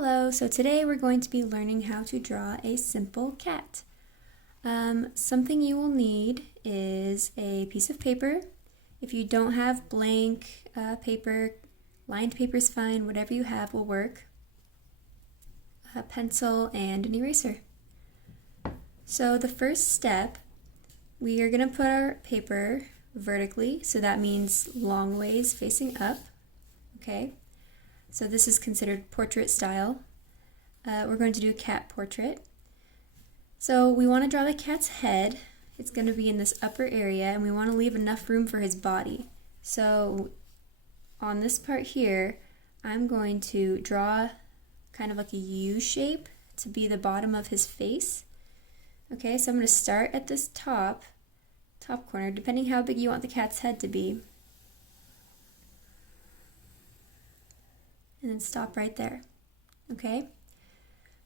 Hello, so today we're going to be learning how to draw a simple cat. Something you will need is a piece of paper. If you don't have blank paper, lined paper is fine, whatever you have will work. A pencil and an eraser. So the first step, we are going to put our paper vertically, so that means long ways facing up, okay? So this is considered portrait style. We're going to do a cat portrait. So we want to draw the cat's head. It's going to be in this upper area, and we want to leave enough room for his body. So on this part here, I'm going to draw kind of like a U shape to be the bottom of his face. Okay, so I'm going to start at this top corner, depending how big you want the cat's head to be. And then stop right there, okay?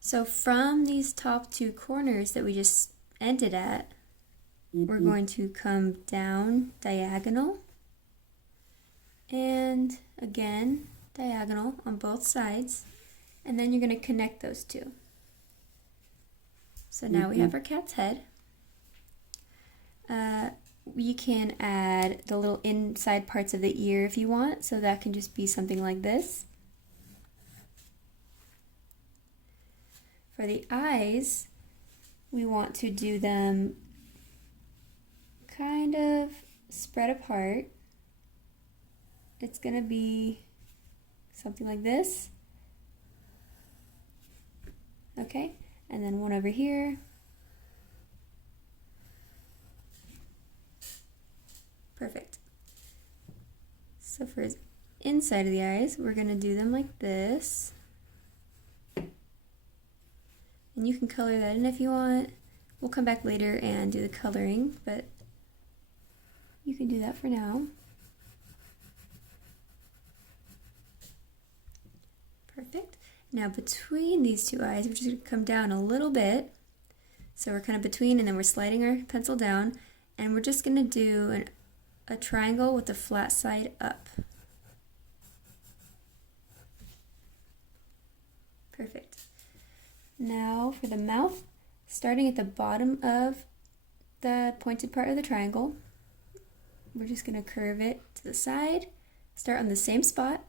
So from these top two corners that we just ended at, we're going to come down diagonal, and again, diagonal on both sides, and then you're going to connect those two. So now we have our cat's head. You can add the little inside parts of the ear if you want, so that can just be something like this. For the eyes, we want to do them kind of spread apart. It's going to be something like this. Okay, and then one over here. Perfect. So for his inside of the eyes, we're going to do them like this. And you can color that in if you want. We'll come back later and do the coloring, but you can do that for now. Perfect. Now between these two eyes, we're just going to come down a little bit. So we're kind of between, and then we're sliding our pencil down, and we're just going to do a triangle with the flat side up. Perfect. Now for the mouth, starting at the bottom of the pointed part of the triangle, we're just going to curve it to the side, start on the same spot,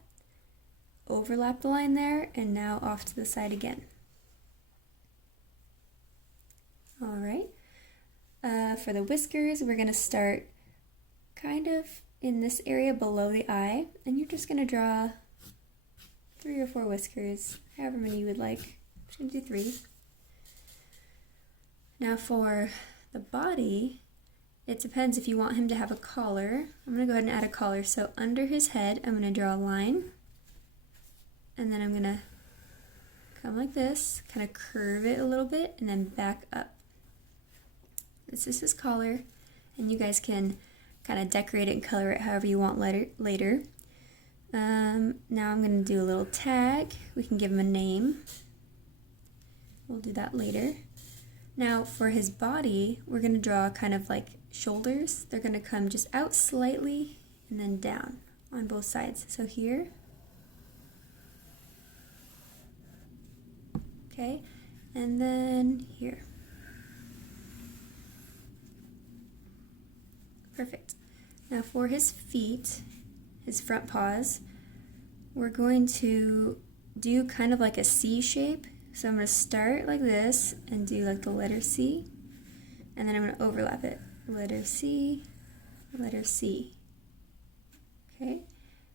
overlap the line there, and now off to the side again. Alright, for the whiskers, we're going to start kind of in this area below the eye, and you're just going to draw 3 or 4 whiskers, however many you would like. I'm just going to do 3. Now for the body, it depends if you want him to have a collar. I'm going to go ahead and add a collar. So under his head, I'm going to draw a line, and then I'm going to come like this, kind of curve it a little bit, and then back up. This is his collar, and you guys can kind of decorate it and color it however you want later. Now I'm going to do a little tag. We can give him a name. We'll do that later. Now for his body, we're going to draw kind of like shoulders. They're going to come just out slightly and then down on both sides. So here. Okay, and then here. Perfect. Now for his feet, his front paws, we're going to do kind of like a C shape. So I'm going to start like this and do like the letter C, and then I'm going to overlap it. Letter C, letter C. Okay,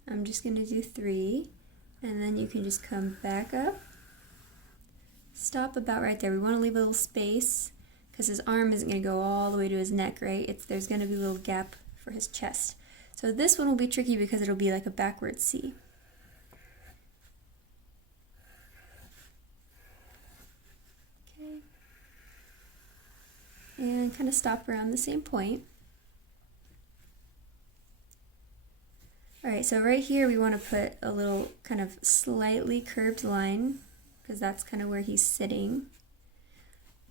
I'm just going to do 3, and then you can just come back up. Stop about right there. We want to leave a little space because his arm isn't going to go all the way to his neck, right? There's going to be a little gap for his chest. So this one will be tricky because it'll be like a backward C. And kind of stop around the same point. Alright, so right here we want to put a little kind of slightly curved line because that's kind of where he's sitting.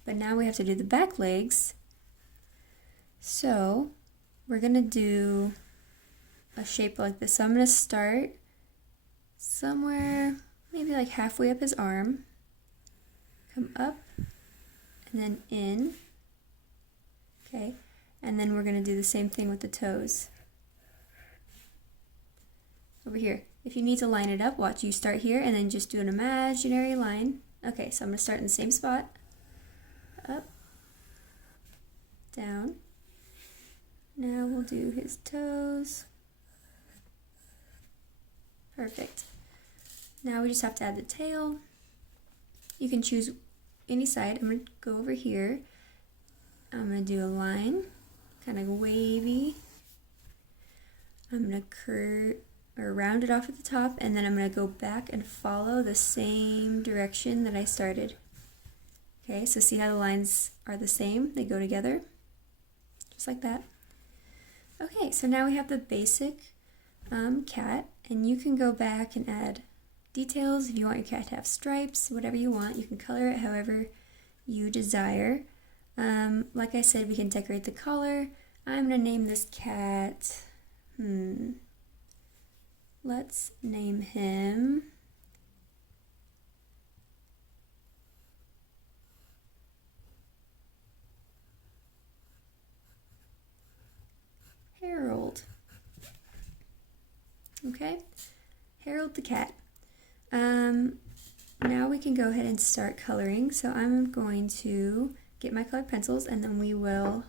But now we have to do the back legs. So we're going to do a shape like this. So I'm going to start somewhere maybe like halfway up his arm, come up, and then in, okay, and then we're going to do the same thing with the toes. Over here, if you need to line it up, watch, you start here and then just do an imaginary line. Okay, so I'm going to start in the same spot, up, down. Now we'll do his toes. Perfect. Now we just have to add the tail. You can choose any side. I'm going to go over here. I'm going to do a line, kind of wavy. I'm going to curve or round it off at the top, and then I'm going to go back and follow the same direction that I started. Okay, so see how the lines are the same? They go together, just like that. Okay, so now we have the basic cat, and you can go back and add details. If you want your cat to have stripes, whatever you want, you can color it however you desire. Like I said, we can decorate the collar. I'm going to name this cat, let's name him Harold. Okay, Harold the cat. Now we can go ahead and start coloring. So I'm going to get my colored pencils, and then we will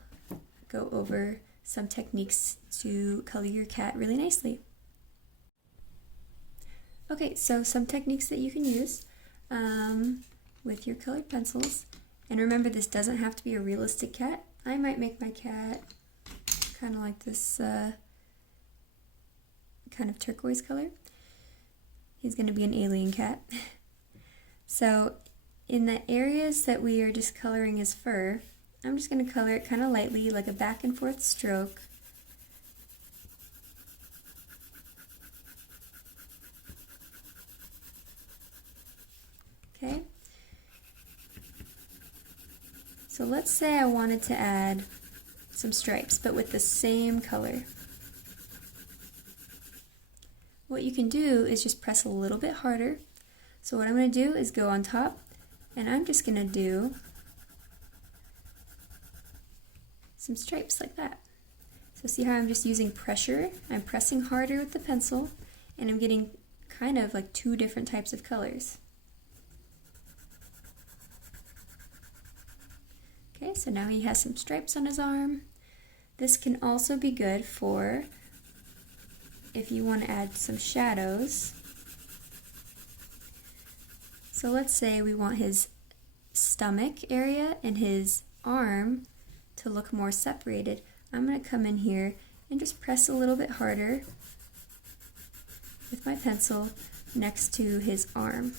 go over some techniques to color your cat really nicely. Okay, so some techniques that you can use with your colored pencils. And remember, this doesn't have to be a realistic cat. I might make my cat kind of like this kind of turquoise color. He's going to be an alien cat. So in the areas that we are just coloring his fur, I'm just going to color it kind of lightly, like a back and forth stroke. Okay. So let's say I wanted to add some stripes, but with the same color. What you can do is just press a little bit harder. So what I'm going to do is go on top, and I'm just going to do some stripes like that. So see how I'm just using pressure? I'm pressing harder with the pencil, and I'm getting kind of like two different types of colors. Okay, so now he has some stripes on his arm. This can also be good for if you want to add some shadows. So let's say we want his stomach area and his arm to look more separated. I'm going to come in here and just press a little bit harder with my pencil next to his arm.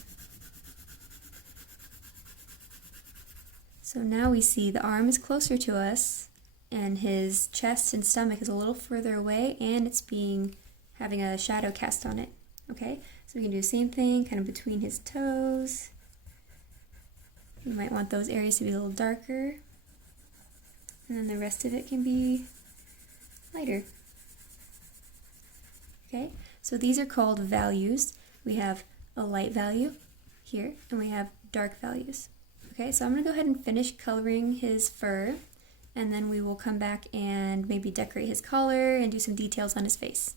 So now we see the arm is closer to us, and his chest and stomach is a little further away, and it's having a shadow cast on it. Okay, so we can do the same thing kind of between his toes. You might want those areas to be a little darker, and then the rest of it can be lighter. Okay, so these are called values. We have a light value here, and we have dark values. Okay, so I'm going to go ahead and finish coloring his fur, and then we will come back and maybe decorate his collar and do some details on his face.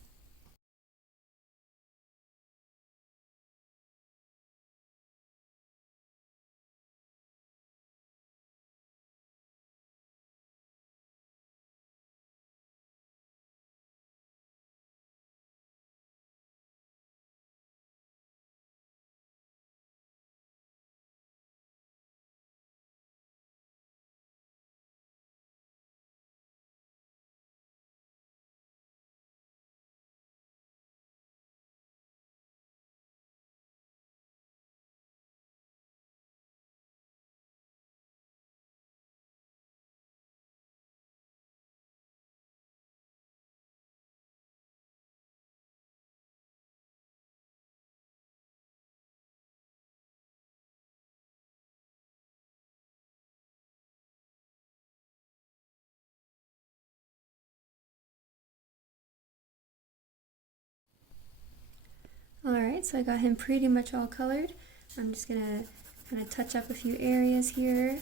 Alright, so I got him pretty much all colored. I'm just gonna kind of touch up a few areas here.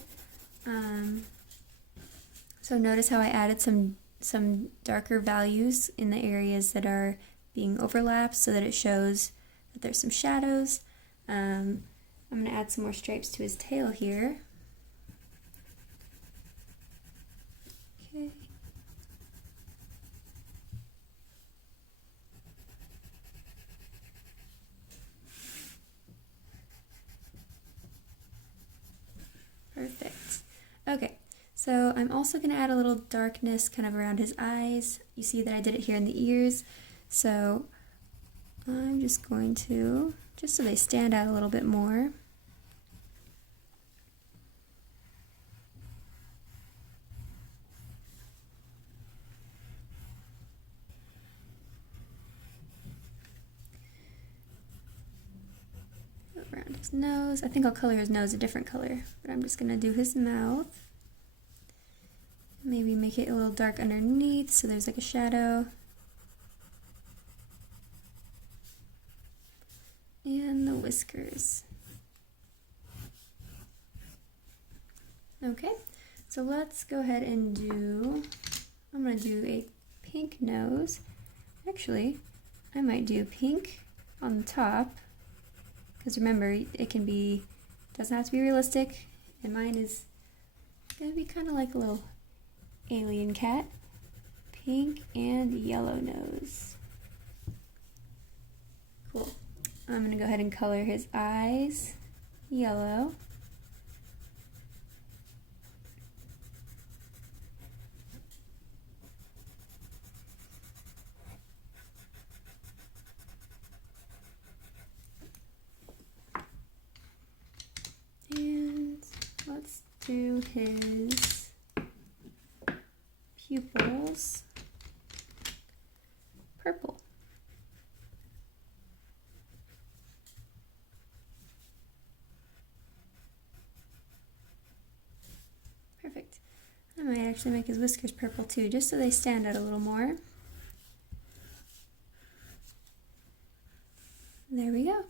So notice how I added some darker values in the areas that are being overlapped so that it shows that there's some shadows. I'm going to add some more stripes to his tail here. Okay. Perfect. Okay, so I'm also going to add a little darkness kind of around his eyes. You see that I did it here in the ears, so I'm just going to, just so they stand out a little bit more. Around his nose. I think I'll color his nose a different color, but I'm just going to do his mouth. Maybe make it a little dark underneath so there's like a shadow. And the whiskers. Okay, so let's go ahead and I'm going to do a pink nose. Actually, I might do pink on the top. Because remember, doesn't have to be realistic, and mine is going to be kind of like a little alien cat. Pink and yellow nose. Cool. I'm going to go ahead and color his eyes yellow. And let's do his pupils purple. Perfect. I might actually make his whiskers purple too, just so they stand out a little more. There we go.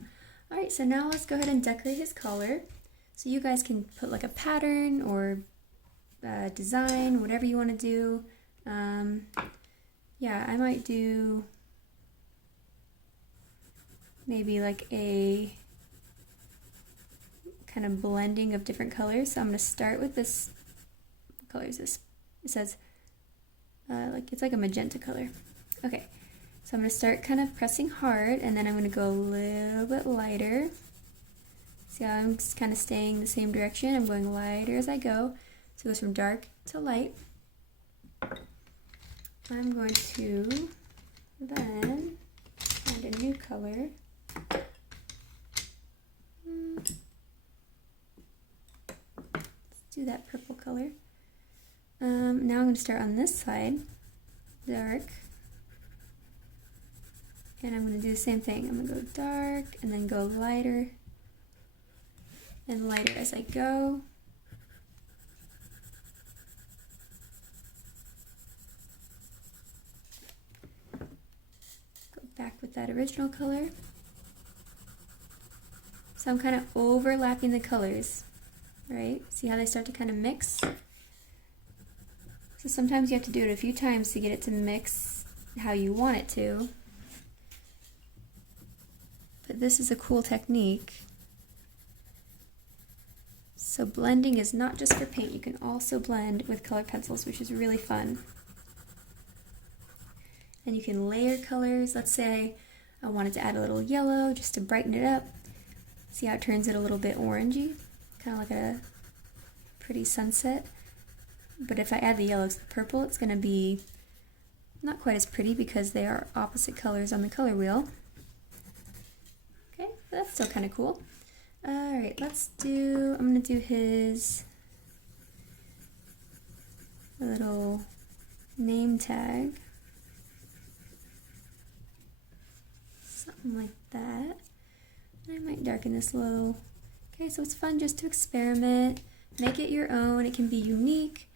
Alright, so now let's go ahead and decorate his collar. So you guys can put like a pattern or design, whatever you want to do. Yeah, I might do maybe like a kind of blending of different colors. So I'm going to start with this. What color is this? It says it's like a magenta color. Okay, so I'm going to start kind of pressing hard, and then I'm going to go a little bit lighter. See how I'm just kind of staying the same direction. I'm going lighter as I go. So it goes from dark to light. I'm going to then add a new color. Let's do that purple color. Now I'm going to start on this side, dark. And I'm going to do the same thing. I'm going to go dark and then go lighter and lighter as I go. Go back with that original color. So I'm kind of overlapping the colors, right? See how they start to kind of mix? So sometimes you have to do it a few times to get it to mix how you want it to. But this is a cool technique. So blending is not just for paint, you can also blend with colored pencils, which is really fun. And you can layer colors. Let's say I wanted to add a little yellow just to brighten it up. See how it turns it a little bit orangey? Kind of like a pretty sunset. But if I add the yellow to the purple, it's going to be not quite as pretty because they are opposite colors on the color wheel. Okay, but that's still kind of cool. Alright, I'm going to do his little name tag. Something like that. And I might darken this a little. Okay, so it's fun just to experiment, make it your own, it can be unique.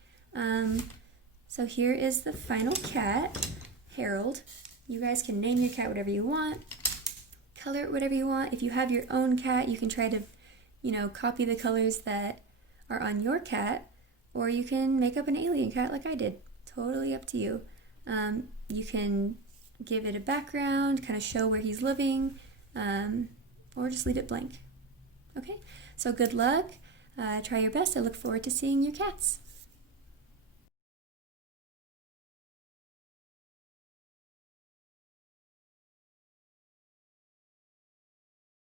So here is the final cat, Harold. You guys can name your cat whatever you want, color it whatever you want. If you have your own cat, you can try to, copy the colors that are on your cat, or you can make up an alien cat like I did. Totally up to you. You can give it a background, kind of show where he's living, or just leave it blank. Okay, so good luck. Try your best. I look forward to seeing your cats.